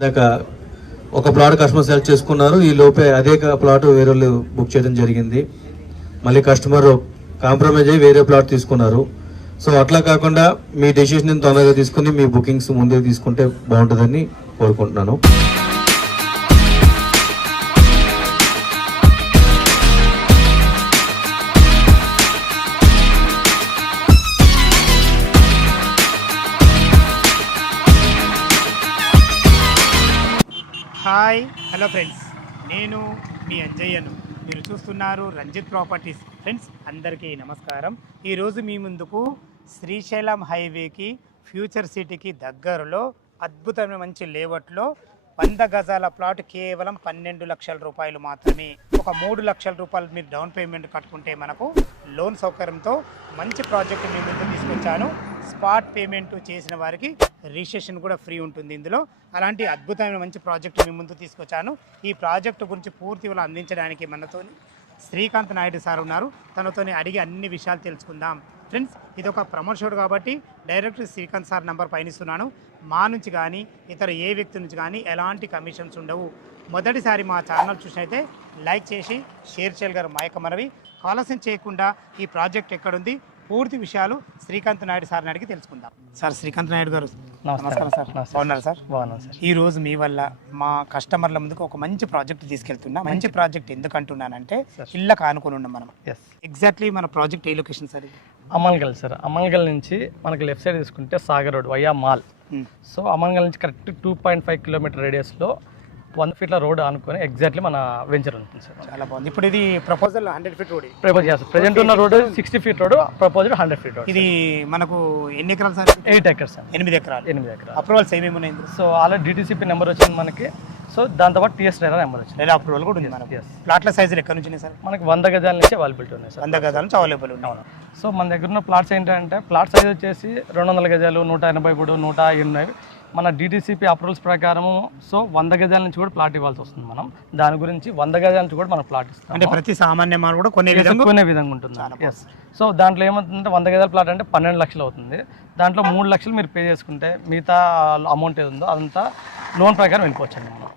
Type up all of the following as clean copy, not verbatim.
ఇందాక ఒక plot customer select చేసుకున్నారు, ఈ లోపే అదే ప్లాట్ వేరే వాళ్ళు బుక్ చేయడం జరిగింది. మళ్ళీ కస్టమర్ కాంప్రమైజ్ అయ్యి వేరే ప్లాట్ తీసుకున్నారు. సో అట్లా కాకుండా మీ డెసిషన్ తొందరగా తీసుకుని మీ బుకింగ్స్ ముందుకు తీసుకుంటే బాగుంటుందని కోరుకుంటున్నాను. హాయ్ హలో ఫ్రెండ్స్, నేను మీ అంజయ్యను. మీరు చూస్తున్నారు రంజిత్ ప్రాపర్టీస్. ఫ్రెండ్స్ అందరికీ నమస్కారం. ఈరోజు మీ ముందుకు శ్రీశైలం హైవేకి ఫ్యూచర్ సిటీకి దగ్గరలో అద్భుతమైన మంచి లేఅవుట్లో 100 గజాల ప్లాట్ కేవలం 12 లక్షల రూపాయలు మాత్రమే. ఒక 3 లక్షల రూపాయలు మీరు డౌన్ పేమెంట్ కట్టుకుంటే మనకు లోన్ సౌకర్యంతో మంచి ప్రాజెక్ట్ మీ ముందు తీసుకొచ్చాను. స్పాట్ పేమెంట్ చేసిన వారికి రిజిస్ట్రేషన్ కూడా ఫ్రీ ఉంటుంది ఇందులో. అలాంటి అద్భుతమైన మంచి ప్రాజెక్ట్ మీ ముందు తీసుకొచ్చాను. ఈ ప్రాజెక్టు గురించి పూర్తి వివరాలు అందించడానికి మనతో శ్రీకాంత్ నాయుడు సార్ ఉన్నారు. తనతోని అడిగి అన్ని విషయాలు తెలుసుకుందాం. ఫ్రెండ్స్, ఇది ఒక ప్రమోషన్ కాబట్టి డైరెక్ట్ శ్రీకాంత్ సార్ నెంబర్ పైనిస్తున్నాను. మా నుంచి కానీ ఇతర ఏ వ్యక్తి నుంచి కానీ ఎలాంటి కమిషన్స్ ఉండవు. మొదటిసారి మా ఛానల్ చూసినైతే లైక్ చేసి షేర్ చేయగలరు మా యొక్క మనవి. ఆలస్యం చేయకుండా ఈ ప్రాజెక్ట్ ఎక్కడుంది పూర్తి విషయాలు శ్రీకాంత్ నాయుడు సార్ని అడిగి తెలుసుకుందాం. సార్, శ్రీకాంత్ నాయుడు గారు నమస్కారం సార్. బాగున్నారు సార్? బాగున్నాను సార్. ఈ రోజు మీ వల్ల మా కస్టమర్ల ముందుకు ఒక మంచి ప్రాజెక్ట్ తీసుకెళ్తున్నా. మంచి ప్రాజెక్ట్ ఎందుకు అంటున్నానంటే ఇళ్ళకి ఆనుకుని ఉన్నాం మనం. ఎగ్జాక్ట్లీ మన ప్రాజెక్ట్ ఏ location sir? Amangal sir. Amangal నుంచి మనకి లెఫ్ట్ సైడ్ తీసుకుంటే Sagar road via Mall. So Amangal నుంచి కరెక్ట్ 2.5 కిలోమీటర్ రేడియస్లో 100 ఫీట్ల రోడ్ అనుకుని ఎగ్జాక్ట్లీ మన వెంచర్ ఉంటుంది సార్. చాలా బాగుంది. ఇప్పుడు ఇది ప్రపోజల్ 100 ఫీట్ రోడ్ ప్రపోజ్ చేస్తారు. ప్రెజెంట్ ఉన్న road 60 feet road, proposal 100 feet road. ఇది మనకు ఎన్ని ఎకరాలు సార్? 8 acres sir. 8 ఎకరాలు. 8 ఎకరాలు. అప్రూవల్స్ ఏమేమి ఉన్నాయి? సో ఆల్రెడీ డిటిసిపి నెంబర్ వచ్చింది మనకి. సో దాంతోపాటు టీఎస్ రైడర్ నెంబర్ వచ్చింది. లేదా అప్రూవల్ కూడా ఉంది మనకి. ప్లాట్ల సైజులు ఎక్కడ నుంచి సార్? మనకి 100 గజాల నుంచి అవైలబిలిటీ ఉన్నాయి సార్. 100 గజాల నుంచి అవైలబుల్ ఉన్నాయి. సో మన దగ్గర ఉన్న ప్లాట్స్ ఏంటంటే ప్లాట్ సైజ్ వచ్చేసి 200 గజాలు, 183, 180. మన డిటిసిపి అప్రూవల్స్ ప్రకారము సో 100 గజాల నుంచి కూడా ప్లాట్ ఇవ్వాల్సి వస్తుంది. మనం దాని గురించి 100 గజాల నుంచి కూడా మనం ప్లాట్ ఇస్తాం. అంటే ప్రతి సామాన్య మానవుడు కూడా కొనే విధంగా ఉంటుంది. సో దాంట్లో ఏమవుతుందంటే 100 గజాల ప్లాట్ అంటే 12 లక్షలు అవుతుంది. దాంట్లో 3 లక్షలు మీరు పే చేసుకుంటే మిగతా అమౌంట్ ఏది ఉందో అదంతా లోన్ ప్రకారం వెళ్ళిపోవచ్చండి మనం.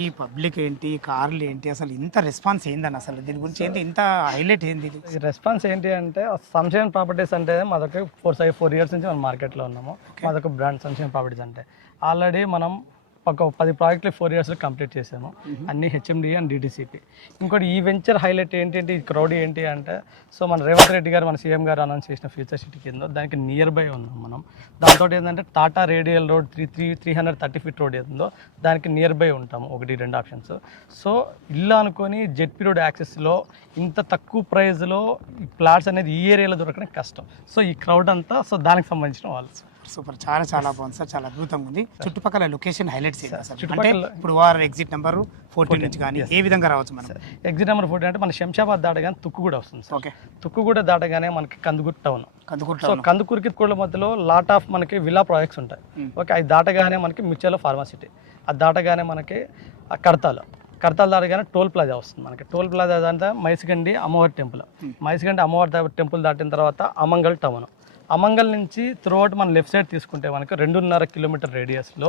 ఈ పబ్లిక్ ఏంటి, కార్లు ఏంటి, అసలు ఇంత రెస్పాన్స్ ఏందని, అసలు దీని గురించి ఏంటి ఇంత హైలైట్ ఏంది? రెస్పాన్స్ ఏంటి అంటే సంశయం ప్రాపర్టీస్ అంటే మాదొక 4 ఇయర్స్ నుంచి మనం మార్కెట్లో ఉన్నాము. మాదొక బ్రాండ్ సంశయం ప్రాపర్టీస్ అంటే ఆల్రెడీ మనం ఒక 10 ప్రాజెక్టులు 4 ఇయర్స్లో కంప్లీట్ చేసాము. అన్ని హెచ్ఎండి అండ్ డిటిసిపి. ఇంకోటి ఈ వెంచర్ హైలైట్ ఏంటి, ఈ క్రౌడ్ ఏంటి అంటే సో మన రేవంత్ రెడ్డి గారు, మన సీఎం గారు అనౌన్స్ చేసిన ఫ్యూచర్ సిటీ కింద దానికి నియర్ బై ఉన్నాం మనం. దాంతో ఏంటంటే Tata radial road 330 feet road ఏదో దానికి నియర్ బై ఉంటాము. 1-2 ఆప్షన్స్. సో ఇల్లు అనుకొని జెడ్పీ రోడ్ యాక్సెస్లో ఇంత తక్కువ ప్రైస్లో ఈ ప్లాట్స్ అనేది ఈ ఏరియాలో దొరకడం కష్టం. సో ఈ క్రౌడ్ అంతా సో దానికి సంబంధించిన వాళ్ళు. సూపర్, చాలా చాలా బాగుంది సార్, చాలా అద్భుతంగా ఉంది. చుట్టుపక్కల లొకేషన్ హైలైట్స్ అంటే ఇప్పుడు వారు ఎగ్జిట్ నెంబర్ 14 నుంచి కానీ ఏ విధంగా రావచ్చు మనం? ఎగ్జిట్ నెంబర్ 14 అంటే మన శంషాబాద్ దాటగానే తుక్కుగూడ వస్తుంది సార్. ఓకే, తుక్కుగూడ దాటగానే మనకి కందుకూరు టౌన్. సో కందుకూరుకి కూడా మధ్యలో లాట్ ఆఫ్ మనకి విల్లా ప్రాజెక్ట్స్ ఉంటాయి. ఓకే, అది దాటగానే మనకి మ్యూచువల్ ఫార్మాసిటీ, అది దాటగానే మనకి కడతాలు దాటగానే టోల్ ప్లాజా వస్తుంది. మనకి టోల్ ప్లాజా దాంట్లో మైసిగండి అమ్మవారి టెంపుల్. మైసిగండి అమ్మవారి టెంపుల్ దాటిన తర్వాత అమంగల్ టౌన్. అమంగల్ నుంచి త్రూఅవుట్ మన లెఫ్ట్ సైడ్ తీసుకుంటే మనకి 2.5 కిలోమీటర్ రేడియస్లో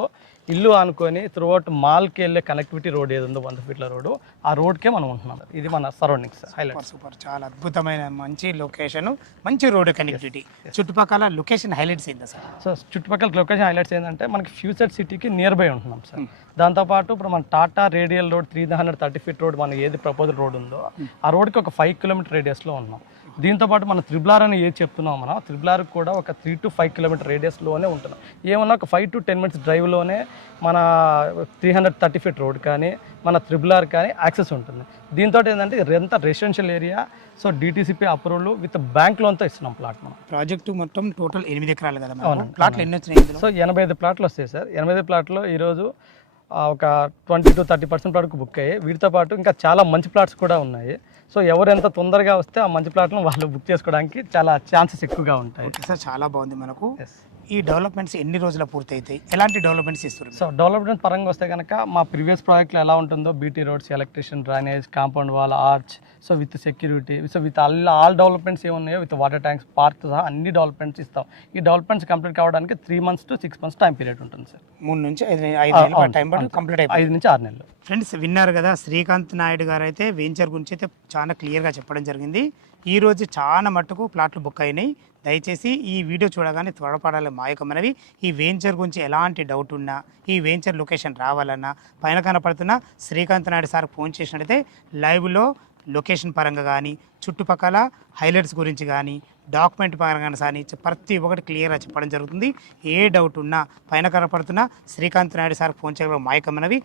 ఇల్లు అనుకొని త్రూఅవుట్ మాల్కి వెళ్ళే కనెక్టివిటీ రోడ్ ఏది ఉందో 100 ఫీట్ల రోడ్, ఆ రోడ్కే మనం ఉంటున్నాం. ఇది మన సరౌండింగ్స్ హైలైట్. సూపర్, చాలా అద్భుతమైన మంచి లొకేషన్, మంచి రోడ్ కనెక్టివిటీ. చుట్టుపక్కల లొకేషన్ హైలైట్స్ ఏంటి సార్? సో చుట్టుపక్కల లొకేషన్ హైలైట్స్ ఏంటంటే మనకి ఫ్యూచర్ సిటీకి నియర్ బై ఉంటున్నాం సార్. దాంతోపాటు ఇప్పుడు మన Tata radial road 330 feet road మన ఏది ప్రపోజల్ రోడ్ ఉందో ఆ రోడ్కి ఒక 5 కిలోమీటర్ రేడియస్లో ఉన్నాం. దీంతోపాటు మన త్రిబులార్ అని ఏది చెప్తున్నాం మనం, త్రిబులార్ కూడా ఒక 3 to 5 కిలోమీటర్ రేడియస్లోనే ఉంటున్నాం. ఏమన్నా ఒక 5 to 10 మినిట్స్ డ్రైవ్లోనే మన 330 ఫీట్ రోడ్ కానీ మన త్రిబులార్ కానీ యాక్సెస్ ఉంటుంది. దీంతో ఏంటంటే ఎంత residential area, so DTCP approval with bank లోన్తో ఇస్తున్నాం ప్లాట్. మనం ప్రాజెక్టు మొత్తం టోటల్ 8 ఎకరాలు కదా. ప్లాట్లు ఎన్ని వచ్చినాయి? సో 85 ప్లాట్లు వస్తాయి సార్. 85 ప్లాట్లో ఈరోజు ఒక 20 to 30% ప్లాట్కు బుక్ అయ్యాయి. వీటితో పాటు ఇంకా చాలా మంచి ప్లాట్స్ కూడా ఉన్నాయి. సో ఎవరు ఎంత తొందరగా వస్తే ఆ మంచి ప్లాట్లను వాళ్ళు బుక్ చేసుకోవడానికి చాలా ఛాన్సెస్ ఎక్కువగా ఉంటాయి. సార్, చాలా బాగుంది. మనకు ఈ డెవలప్మెంట్స్ ఎన్ని రోజుల పూర్తవుతాయి, ఎలాంటి డెవలప్మెంట్స్ ఇస్తారు? సో డెవలప్మెంట్ పరంగా వస్తే కనుక మా ప్రీవియస్ ప్రాజెక్ట్లో ఎలా ఉంటుందో BT roads, electrician, drainage, compound wall, arch, so with security, so with all developments ఏమున్నాయో విత్ వాటర్ ట్యాంక్స్, పార్క్ సహా అన్ని డెవలప్మెంట్స్ ఇస్తాం. ఈ డెవలప్మెంట్స్ కంప్లీట్ కావడానికి 3 months to 6 months time period ఉంటుంది సార్. 3 నుంచి 5 నెలలు టైం పడి కంప్లీట్ అయిపోయింది. 5 నుంచి 6 నెలలు. ఫ్రెండ్స్ విన్నారు కదా, శ్రీకాంత్ నాయుడు గారు అయితే వెంచర్ గురించి అయితే చాలా క్లియర్గా చెప్పడం జరిగింది. ఈ రోజు చాలా మట్టుకు ప్లాట్లు బుక్ అయినాయి. దయచేసి ఈ వీడియో చూడగానే త్వరపడాలి మా యొక్క మనవి. ఈ వెంచర్ గురించి ఎలాంటి డౌట్ ఉన్నా, ఈ వెంచర్ లొకేషన్ రావాలన్నా, పైన కనపడుతున్న శ్రీకాంత్ నాయుడు సార్ ఫోన్ చేసినట్టయితే లైవ్లో లొకేషన్ పరంగా కానీ, చుట్టుపక్కల హైలైట్స్ గురించి కానీ, డాక్యుమెంట్ పరంగా కానీ ప్రతి ఒక్కటి క్లియర్గా చెప్పడం జరుగుతుంది. ఏ డౌట్ ఉన్నా పైన కనపడుతున్న శ్రీకాంత్ నాయుడు సార్ ఫోన్ చేయడం మా యొక్క మనవి.